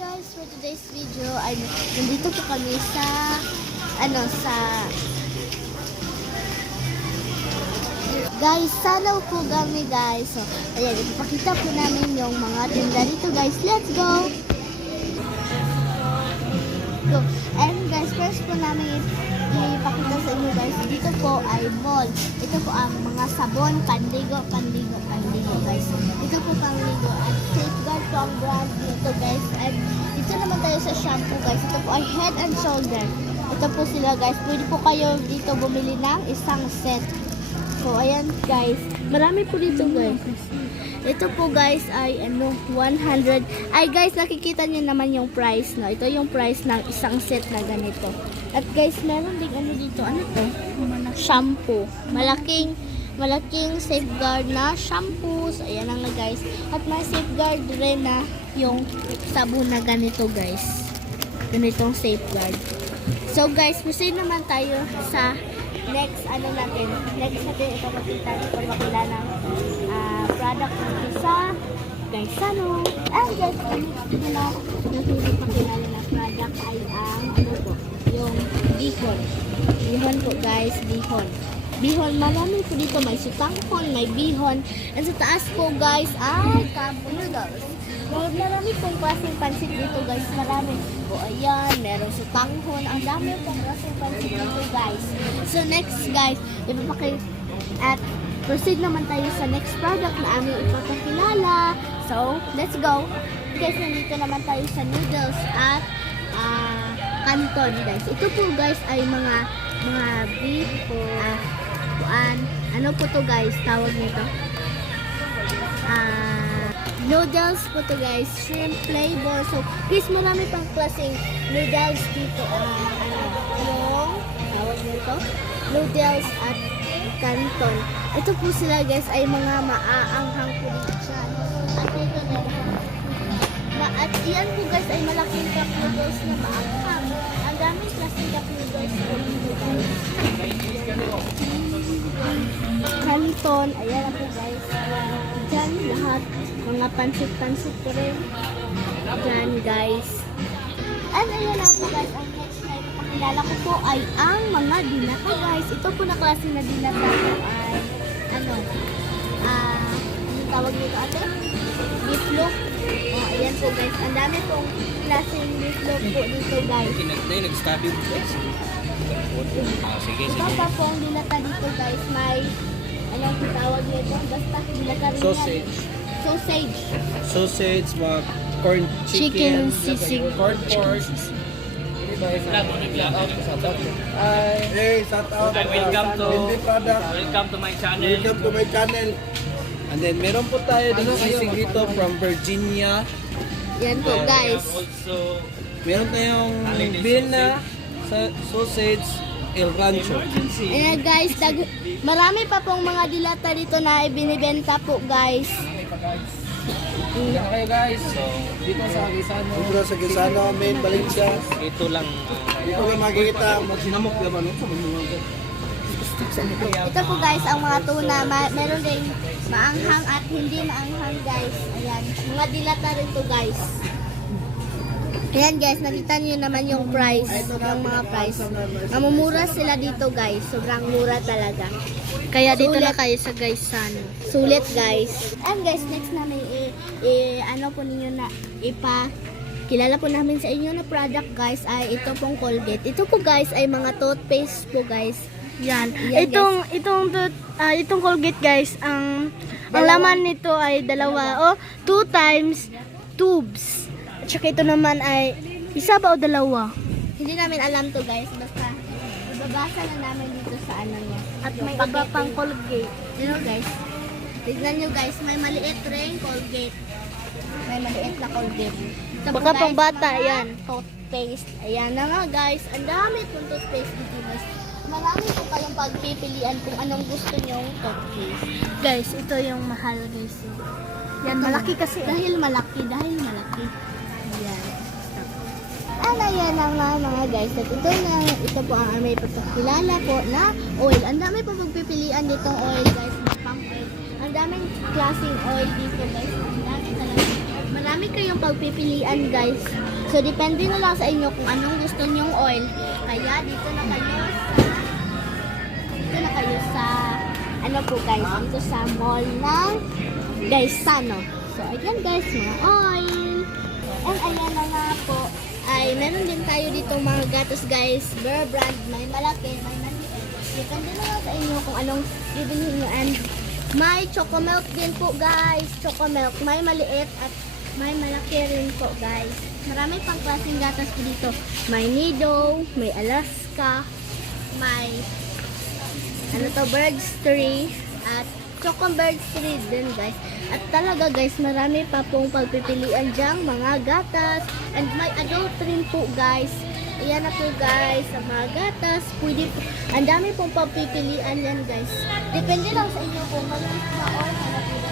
Guys, for today's video ay nandito po kami sa guys, sana po kami guys. So, ayan, ipapakita po namin yung mga tinda dito guys. Let's go! Go. And guys, first po namin ipakita sa inyo guys. Dito po ay mall. Ito po ang mga sabon, panligo guys. Ito po panligo. At Safeguard po ang brand dito guys. And dito naman tayo sa shampoo guys. Ito po ay Head and Shoulder. Ito po sila guys. Pwede po kayo dito bumili ng isang set. So, ayan guys. Marami po dito guys. Ito po guys ay 100. Ay guys, nakikita niyo naman yung price, no? Ito yung price ng isang set na ganito. At guys, meron ding dito. Ano to? Shampoo. Malaking Safeguard na shampoos. Ayan lang na guys. At may Safeguard rin na yung sabon na ganito guys. Ganitong Safeguard. So guys, proceed naman tayo sa next natin ipapakita para makilala ng product natin sa guys and guys napakilala na product ay ang yung bihon po guys, bihon, marami po dito, may sutangkon, may bihon, and sa taas po guys ay cup noodles. Marami pong klaseng pansit dito guys, marami po, ayan, meron sutanghon, ang dami pong klaseng pansit dito guys. So next guys, at proceed naman tayo sa next product na aming ipapakilala. So let's go guys, nandito naman tayo sa noodles at canton guys. Ito po guys ay mga beef po, ano po to guys, tawag nito noodles po to guys, shrimp flavor. So guys, marami pang klaseng noodles dito, yung tawag nito noodles at canton. Ito po sila guys ay mga maaanghang po dito siya. At ito na at yan po guys ay malaking cup noodles na maanghang. Ang daming klaseng cup noodles po dito guys. Canton, ayan na po guys. Diyan lahat, mga pansit po rin. Diyan guys. And ayan na po guys, ang next na ipapakilala ko po ay ang mga dilata guys. Ito po na klase na dilata po ay ano tawag nito ate? Beefloaf. Ayan po guys, ang dami pong klaseng beefloaf po dito guys. Nag-study mo guys. Sige. Ito pa pong dilata dito guys, may anong tawag nito? Basta dilata rin yan. Sausage, mga corn chicken, sisig. corn pork. Hey, shout out. Welcome to my channel. And then meron po tayo dito sisig dito from Virginia. Yan po guys. Also, Meron tayong Bina sausage El Rancho. Ayan guys, marami pa pong mga dilata dito na ibinibenta po guys. Dito kayo guys. So, dito sa Gisano, main Valencia. ito lang. Dito ka makikita, magsinamok naman sa mga. Ito po guys, ang mga tuna, meron din maanghang at hindi maanghang guys. Ayan, mga dilata rin to guys. Ayan guys, nakita nyo naman yung price, yung mga price. Mamumura sila dito guys, sobrang mura talaga. Kaya dito na kayo sa guys Sulit guys. And guys, next namin ano po ninyo na kilala po namin sa inyo na product guys ay ito pong Colgate. Ito po guys ay mga toothpaste po guys. Yan. Itong Colgate guys, ang laman nito ay 2 times tubes. At saka ito naman ay isa ba o 2? Hindi namin alam to guys, basta ibabasa na namin dito sa ano niya. At may iba pang Colgate. You know guys, tignan nyo guys, may maliit rin Colgate. May maliit na Colgate. Ito po, Baka guys, pang bata mga yan. Toothpaste. Ayan na nga guys, ang dami pong toothpaste dito guys. Marami po kayong pagpipilian kung anong gusto nyong toothpaste. Guys, ito yung mahal guys. Yan, malaki kasi. Dahil malaki. Ayan. Ayan na nga mga guys. At ito po ang aming pagkakilala po na oil. Ang dami po pagpipilian ditong oil guys. Pang oil. Ang daming klaseng oil dito guys. Ang dami talaga. Marami kayong pagpipilian guys. So, depende na lang sa inyo kung anong gusto nyong oil. Kaya, dito na kayo sa, ano po guys, dito sa mall ng Gaisano. So, ayan guys, mga oil. And ayan na nga po, ay meron din tayo dito mga gatos guys. Bear brand, may malaki, may maliit. Depende na lang sa inyo kung anong bibilhin nyo. And may choco milk din po guys. Choco milk, may maliit at may malaki rin po guys. Marami pang klaseng gatas po dito. May Nido, may Alaska, may Bird's Tree, at Choco Bird's Tree din guys. At talaga guys, marami pa pong pagpipilian dyang mga gatas. And may adult rin po guys. Ayan na po guys, sa mga gatas. Pwede po, ang dami pong pagpipilian yan guys. Depende lang sa inyo kung maliit na or malaki na.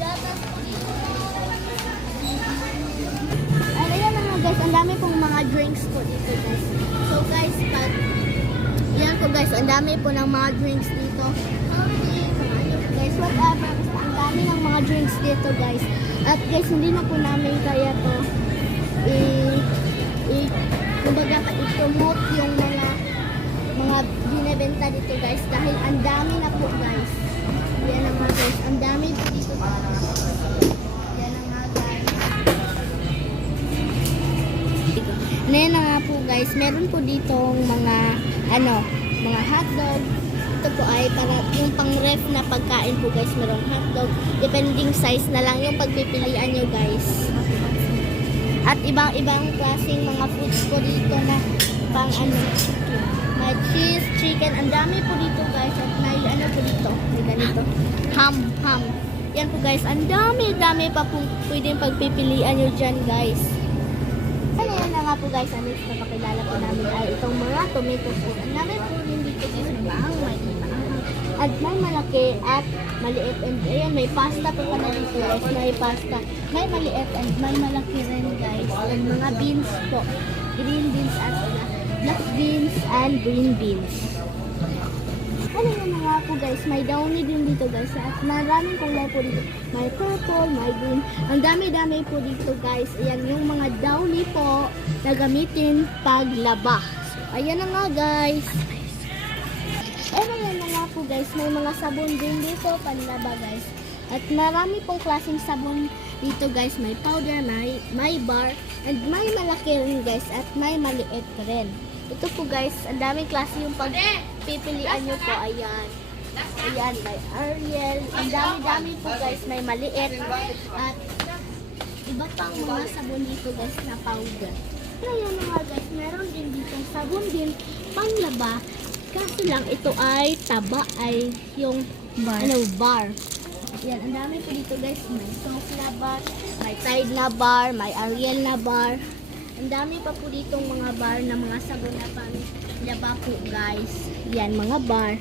Gatas po dito. Ayan na nga guys, ang dami pong mga drinks po dito guys. So guys, yan po guys, ang dami po ng mga drinks dito. Guys, whatever, basta ang dami ng mga drinks dito guys. At guys, hindi na po namin kaya to kumbaga i-promote yung mga binibenta dito guys dahil ang dami na po guys. Yan na nga guys, ang dami po dito guys. Yan na nga guys. Yan na nga po guys, meron po ditong mga mga hotdog. Ito po ay para yung pang-ref na pagkain po guys, merong hotdog. Depending size na lang yung pagpipilian nyo guys. At ibang klaseng mga foods po dito na pang may cheese, chicken, ang dami po dito guys. At may po dito, may ganito, ham. Yan po guys, ang dami pa po pwedeng pagpipilian nyo dyan guys. Yan na nga po guys, ang next na pakilala po namin ay itong mga tomato sauce. Ang dami po rin dito guys, may maanghang, at may malaki at maliit. And ayan, may pasta po pala dito guys, may pasta, may maliit and may malaki rin guys. And mga beans po, green beans at black beans and green beans. Yan na nga po guys, may downy din dito guys, at maraming kulay po dito. May purple, may green, ang dami po dito guys. Ayan yung mga downy po na gamitin paglaba. So ayan na nga guys. Ayan na nga po guys, may mga sabon din dito panlaba guys. At marami pong klaseng sabon dito guys, may powder, may bar, and may malaki rin guys, at may maliit rin. Ito po guys, ang daming klase yung pagpipilian nyo po. Ayan, may Ariel, ang dami po guys, may maliit, at iba pang mga sabon dito guys na powder. Ayan na nga guys, meron din dito sabon din panglaba. Kaso lang, ito ay taba, ay yung bar. Yan, ang dami po dito guys. May soap na bar, may Tide na bar, may Ariel na bar. Ang dami pa po ditong mga bar na mga sabon na panglaba po guys. Yan, mga bar.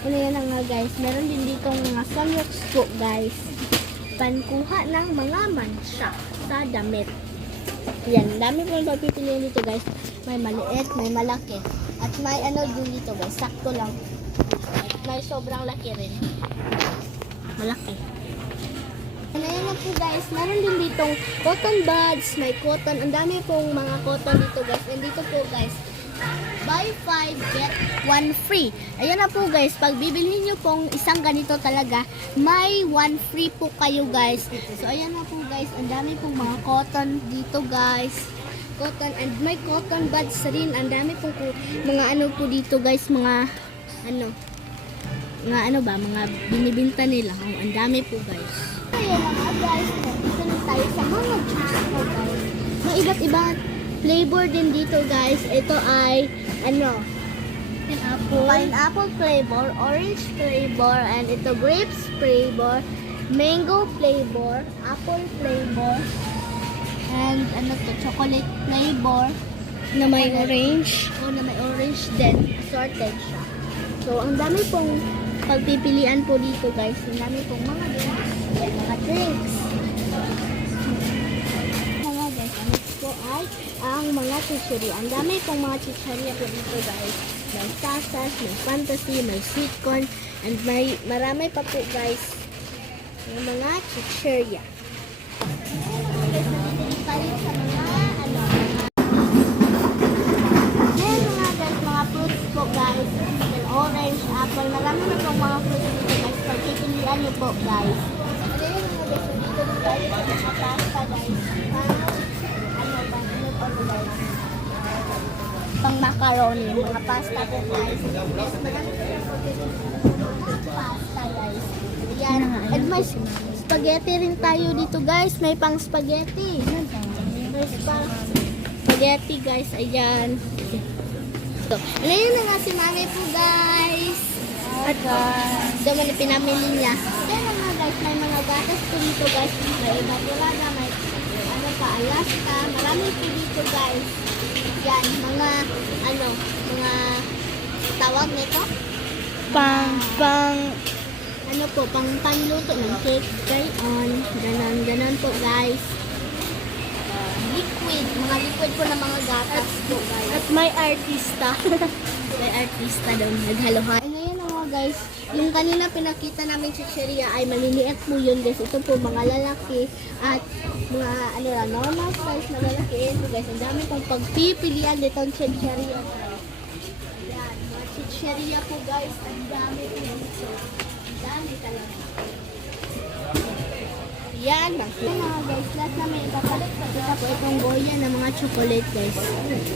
Ano yan na nga guys. Meron din ditong mga sunrox po guys. Pankuha ng mga mansya sa damit. Yan, dami po yung pagpipilian dito guys. May maliit, may malaki. At may din dito guys, sakto lang. At may sobrang laki rin. Malaki. Ayan na po guys, meron din ditong cotton buds, may cotton. Ang dami pong mga cotton dito guys. And dito po guys, buy 5, get 1 free. Ayan na po guys, pag bibilhin nyo pong isang ganito talaga, may 1 free po kayo guys. So ayan na po guys, ang dami pong mga cotton dito guys. Cotton, and may cotton buds rin. Ang dami pong mga po dito guys, mga mga binibinta nila. Ang dami po guys. Ayan na nga guys, dito na tayo sa mga chips po guys. May iba't ibang flavor din dito guys. Ito ay pineapple flavor, orange flavor, and ito grapes flavor, mango flavor, apple flavor, and chocolate flavor na may orange. Na may orange din, assorted siya. So ang dami pong pagpipilian po dito guys. Ang dami pong mga drinks. Po ay ang mga chicheria. Ang dami pong mga chicheria po dito guys. May Sasas, may Fantasy, may Sweet Corn, and may marami pa po guys yung mga chicheria. orange, apple. Marami na pong mga fruits dito guys. Pagpipilian niyo po guys. Ano yun mga guys? Dito din guys. Mga pasta guys. Ano ba? Ano pa po guys? Pang macaroni. Mga pasta po guys. Yes, marami po yung pasta guys. Yan. And may spaghetti rin tayo dito guys. May pang spaghetti. May pang spaghetti guys. Ayan. So, ngayon na nga si mami po guys. At naman na pinamili niya. Kaya na nga guys, may mga gatas po dito guys. May Imatulaga, may ano pa, Alaska. Marami po dito guys. Yan, mga mga tawag nito. Ano po, pangluto ng cake. Gayon. Ganon po guys. Liquid. Mga liquid po na mga gatas po guys. At may artista. May artista doon. Naghalo-halo. Ngayon mga guys, yung kanina pinakita namin chicheria ay maliliit po yun guys. Ito po mga lalaki at mga normal size na lalaki. Ito guys, ang dami pong pagpipilian dito ang chicheria guys. Yan, mga chicheria po guys. Ang dami po dito. Ang dami talaga. Yan, mga guys, lahat na may ipapalit. Ito po itong Goya na mga chocolate guys.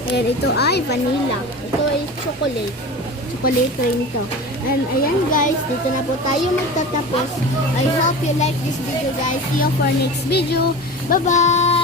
Ayan, ito ay vanilla. Ito ay chocolate. Chocolate rin ito. And ayan guys, dito na po tayo magtatapos. I hope you like this video guys. See you for next video. Bye-bye!